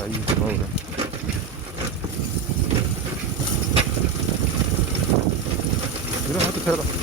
I use the motor. You don't have to pedal.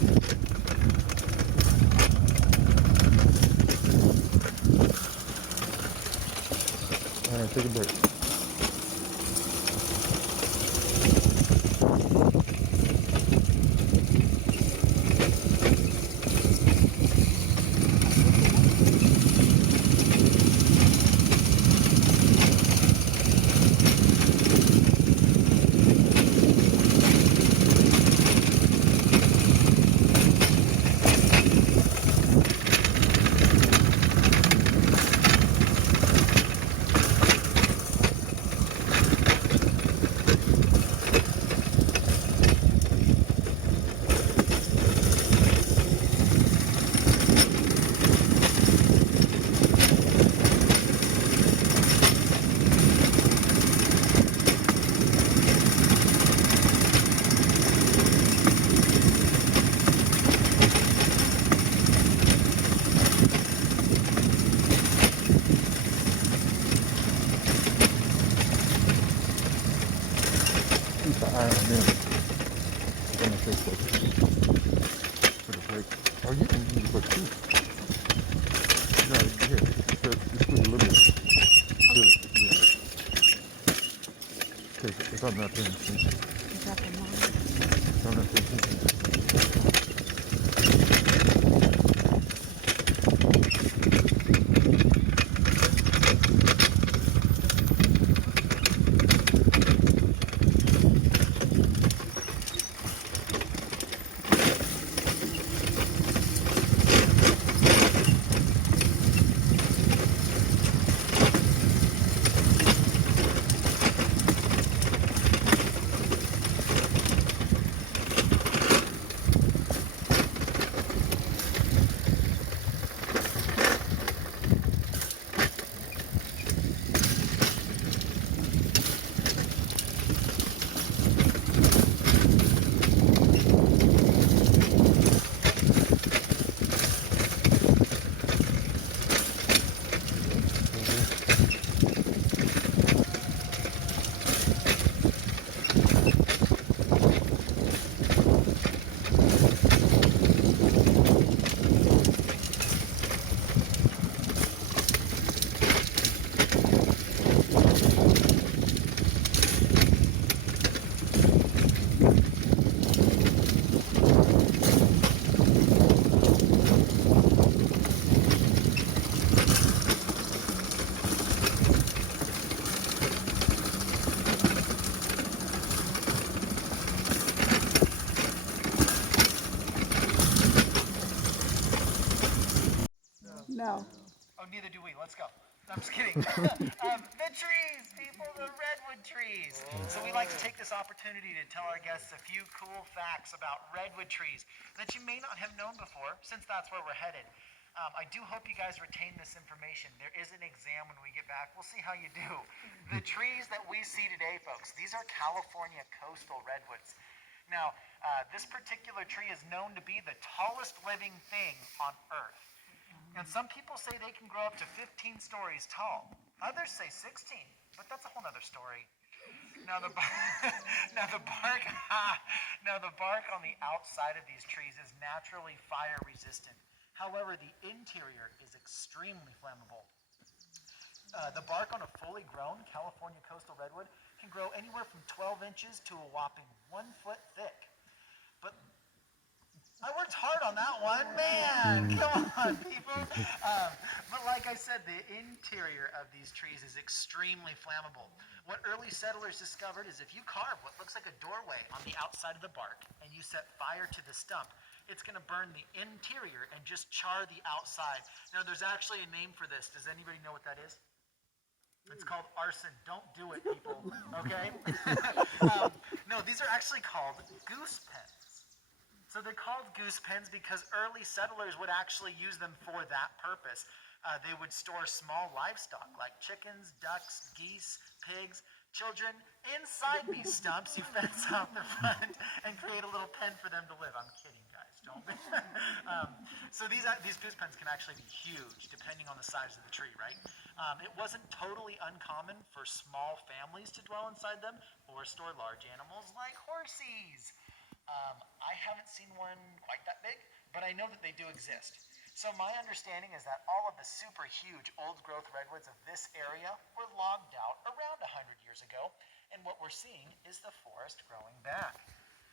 All right, take a break. Keep the eye on them. I'm gonna take for the break. Oh, you can use it for two. No, here, just squeeze a little bit. Good, yeah. Take it. If I'm not paying attention. If I'm not paying attention. No. Oh, neither do we. Let's go. I'm just kidding. The trees, people, the redwood trees. So we like to take this opportunity to tell our guests a few cool facts about redwood trees that you may not have known before, since that's where we're headed. I do hope you guys retain this information. There is an exam when we get back. We'll see how you do. The trees that we see today, folks, these are California coastal redwoods. Now, this particular tree is known to be the tallest living thing on Earth. And some people say they can grow up to 15 stories tall. Others say 16, but that's a whole other story. Now the now the bark now the bark on the outside of these trees is naturally fire resistant. However, the interior is extremely flammable. The bark on a fully grown California coastal redwood can grow anywhere from 12 inches to a whopping 1 foot thick. But I worked hard on that one, man. Come on, people. But like I said, the interior of these trees is extremely flammable. What early settlers discovered is if you carve what looks like a doorway on the outside of the bark and you set fire to the stump, it's going to burn the interior and just char the outside. Now, there's actually a name for this. Does anybody know what that is? It's called arson. Don't do it, people. Okay? No, these are actually called goose pens. So they're called goose pens because early settlers would actually use them for that purpose. They would store small livestock like chickens, ducks, geese, pigs, children inside these stumps. You fence off the front and create a little pen for them to live. I'm kidding, guys. Don't. So these goose pens can actually be huge depending on the size of the tree, right? It wasn't totally uncommon for small families to dwell inside them or store large animals like horses. I haven't seen one quite that big, but I know that they do exist. So my understanding is that all of the super huge old growth redwoods of this area were logged out around 100 years ago, and what we're seeing is the forest growing back.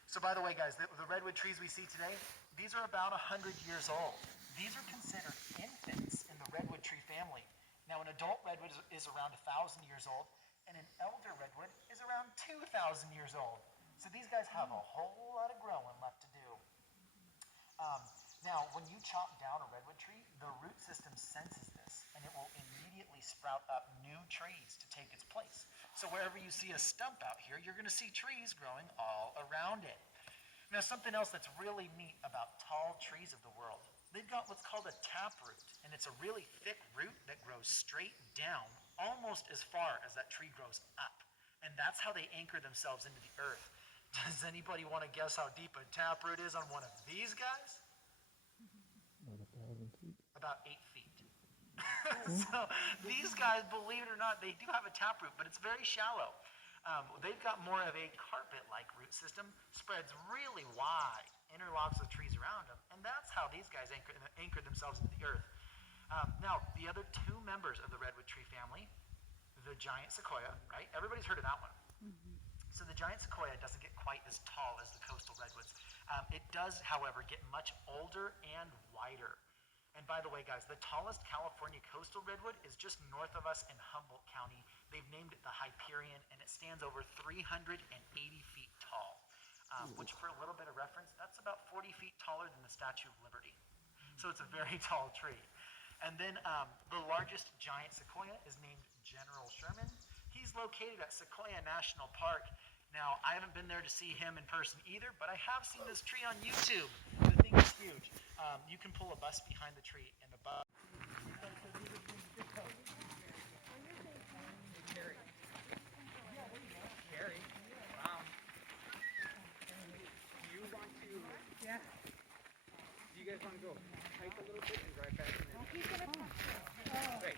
So by the way, guys, the redwood trees we see today, these are about 100 years old. These are considered infants in the redwood tree family. Now, an adult redwood is around 1,000 years old, and an elder redwood is around 2,000 years old. So these guys have a whole lot of growing left to do. Um, Now, when you chop down a redwood tree, the root system senses this, and it will immediately sprout up new trees to take its place. So wherever you see a stump out here, you're going to see trees growing all around it. Now, something else that's really neat about tall trees of the world, they've got what's called a taproot, and it's a really thick root that grows straight down, almost as far as that tree grows up. And that's how they anchor themselves into the earth. Does anybody want to guess how deep a taproot is on one of these guys? Like 1,000 feet. About 8 feet. So these guys, believe it or not, they do have a taproot, but it's very shallow. They've got more of a carpet-like root system, spreads really wide, interlocks with trees around them, and that's how these guys anchor themselves into the earth. Now, the other two members of the redwood tree family, the giant sequoia, right? Everybody's heard of that one. So the giant sequoia doesn't get quite as tall as the coastal redwoods. It does, however, get much older and wider. And by the way, guys, the tallest California coastal redwood is just north of us in Humboldt County. They've named it the Hyperion, and it stands over 380 feet tall, which for a little bit of reference, that's about 40 feet taller than the Statue of Liberty. So it's a very tall tree. And then the largest giant sequoia is named General Sherman. He's located at Sequoia National Park. Now, I haven't been there to see him in person either, but I have seen this tree on YouTube. The thing is huge. You can pull a bus behind the tree, and the bus... Gary, do you want to... Yeah. Do you guys want to go hike a little bit and drive back? Great.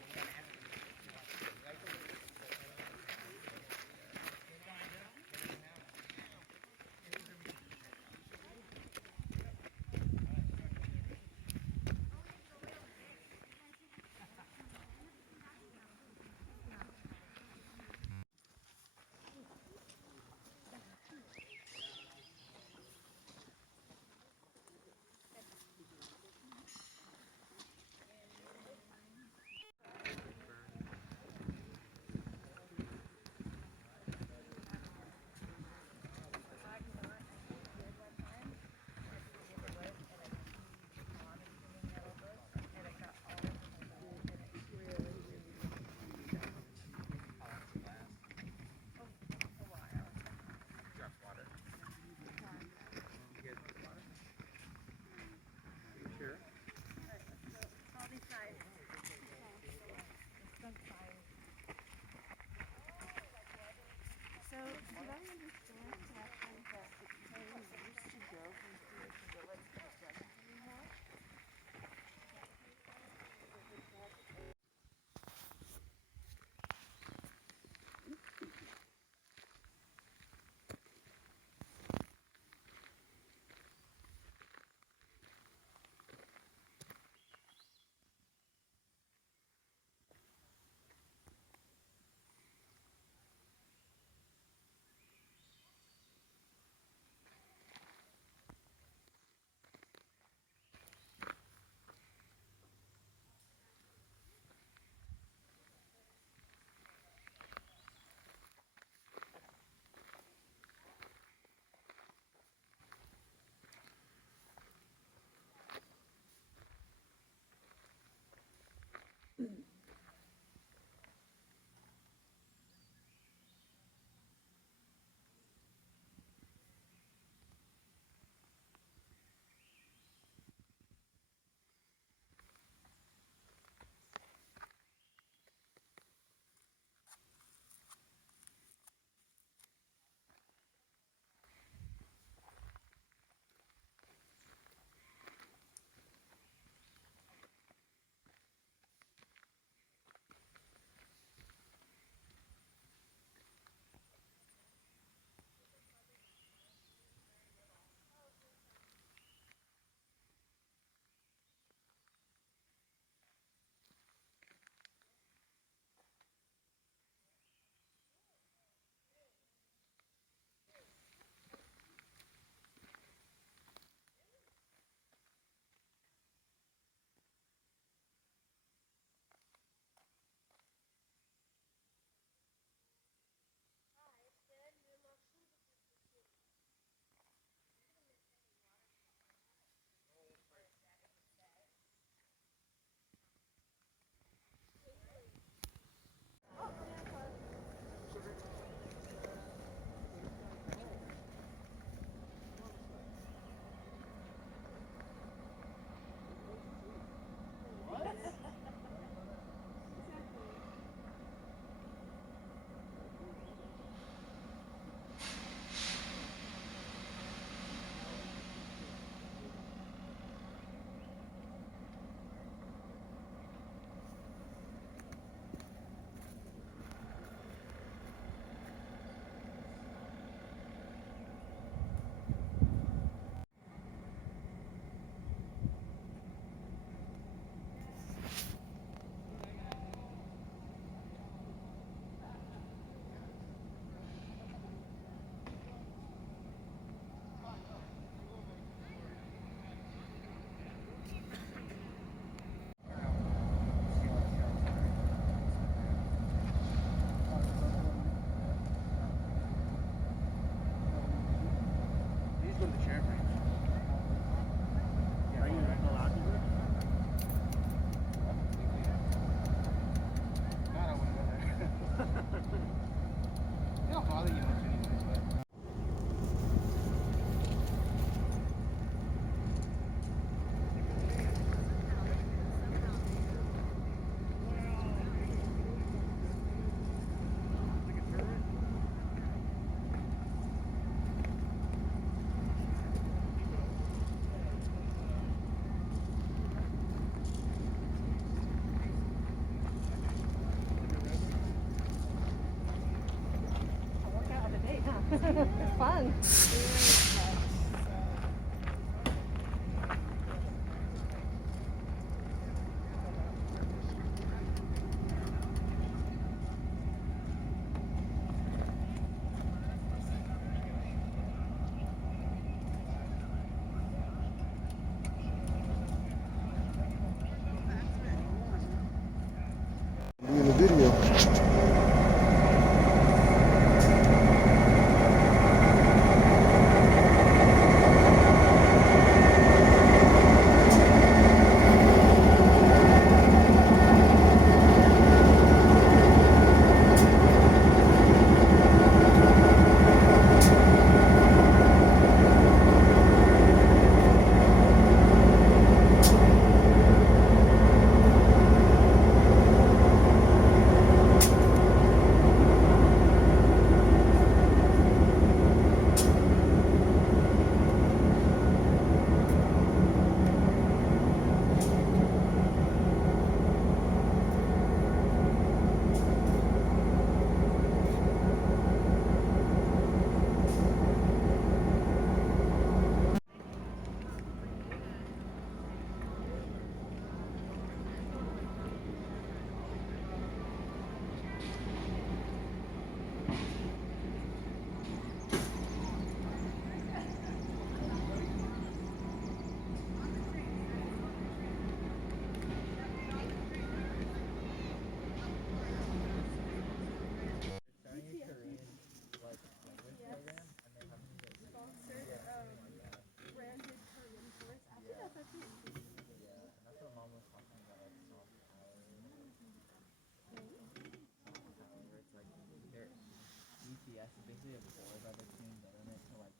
usually a board by the team government to like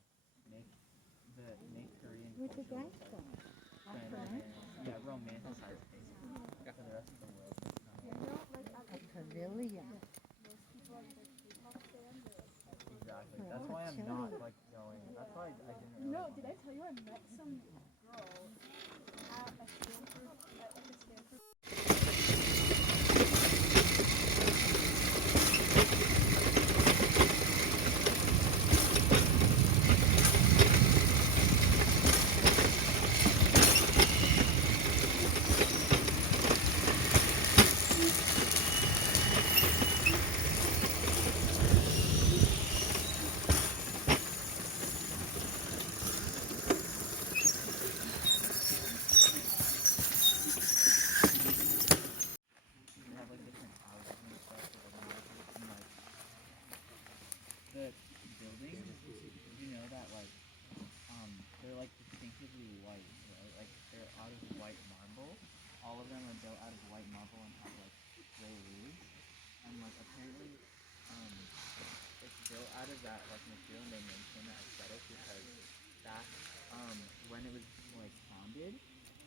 make Korean Where'd the culture guys look go? like yeah, romanticized basically. For the rest of the world, it's kind of like, A pavilion. exactly. That's why I'm not like going. That's why I didn't. Really No, did I tell you I met some girl at a Stanford, at like a Stanford? We have like different houses and stuff that are like, and like the buildings. You know that like they're like distinctively white, right? Like they're out of white marble. All of them are built out of white marble and have like gray roofs. And like apparently, it's built out of that like material and they maintain that aesthetic because back when it was like founded,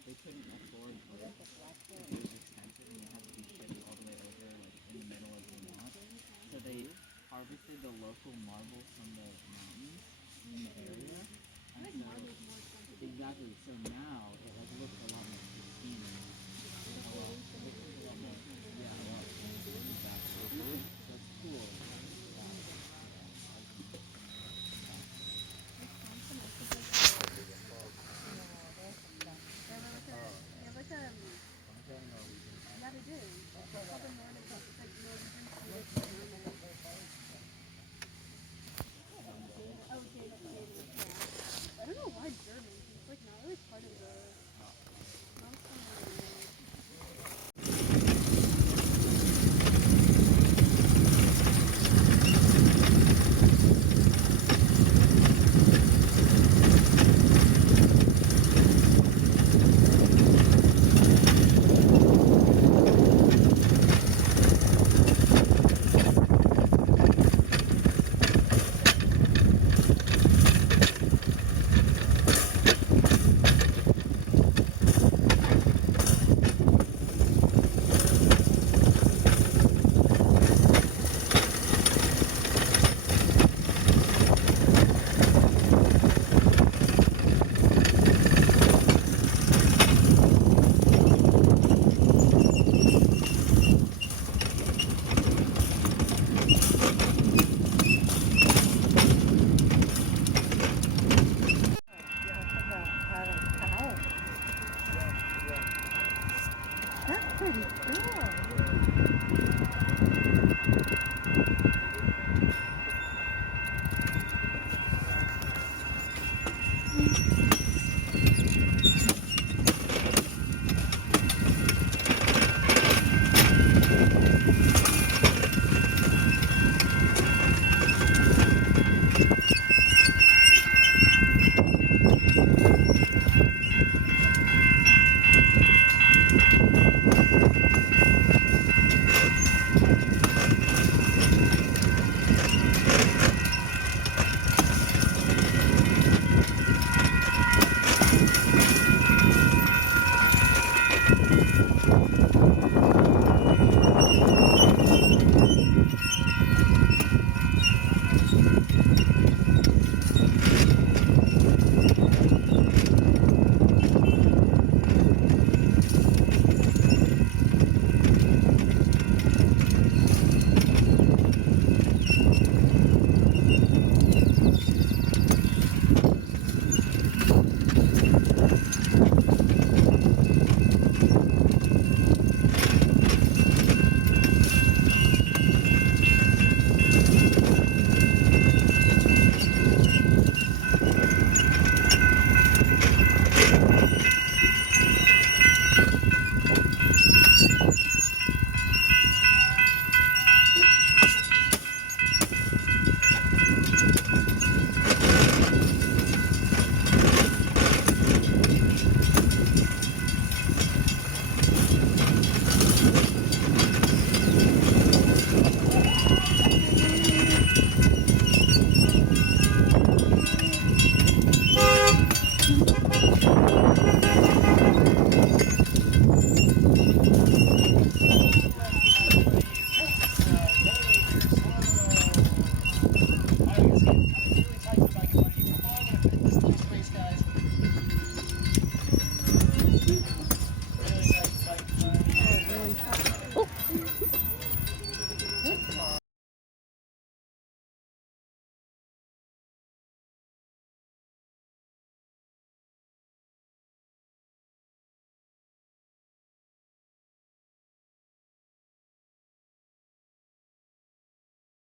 they couldn't afford brick because it was expensive and it had to be shipped all the way over like in the middle of Vermont. So they harvested the local marble from the mountains in the area. And so exactly. So now it like looks a lot more pristine. It looks a lot more yeah, a lot exactly. That's cool. Yeah, they do. It's called the Nordic, it's like Norwegian, Swedish, and German. Oh, Danish, yeah. I don't know why German, 'cause it's like not really part of the, not from the, That's pretty cool.